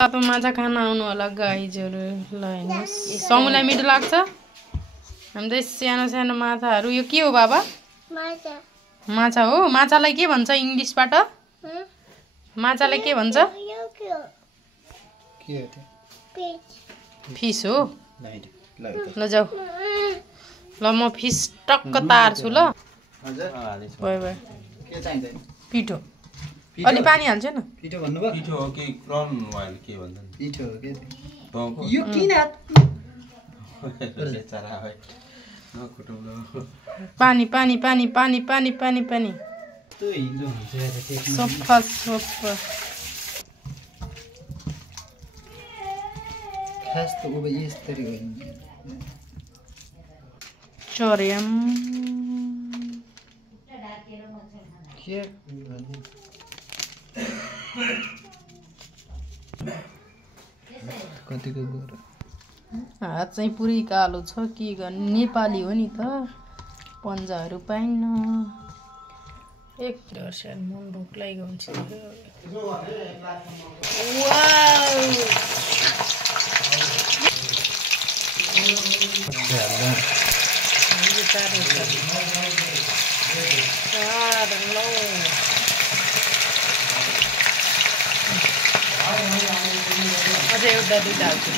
पापा माछा खान आउनु होला गाइजहरु ल हेर्नुस् समुलाई मिठो लाग्छ हाम्रो सानो सानो माछाहरु यो के हो बाबा माछा माछा हो माछालाई के भन्छ इंग्लिशबाट माछालाई के भन्छ के हो त्यो फिश हो ल जाऊ ल म फिश टक्क तार्छु ल हजुर बाइ बाइ के चाहिन्छ पिठो अलि पानी हाल्छ न पिठो भन्नुभयो पिठो हो कि क्रन वाइल के भन्छन् पिठो हो के बाउको यो किन बेचारा है नकुटुलो पानी पानी पानी पानी पानी पानी पानी त्यो हिन्दू हुन्छ यार त्यसमा सफा सफा खास त अब यसरी होइन चर्यम के कतिको गोरो हात चाहिँ पुरै कालो छ के गर्ने नेपाली हो नि त पन्जाहरु पाइन्न एक दर्शन मन भोक लागेको हुन्छ अझै एउटा दुईटा हाल्छु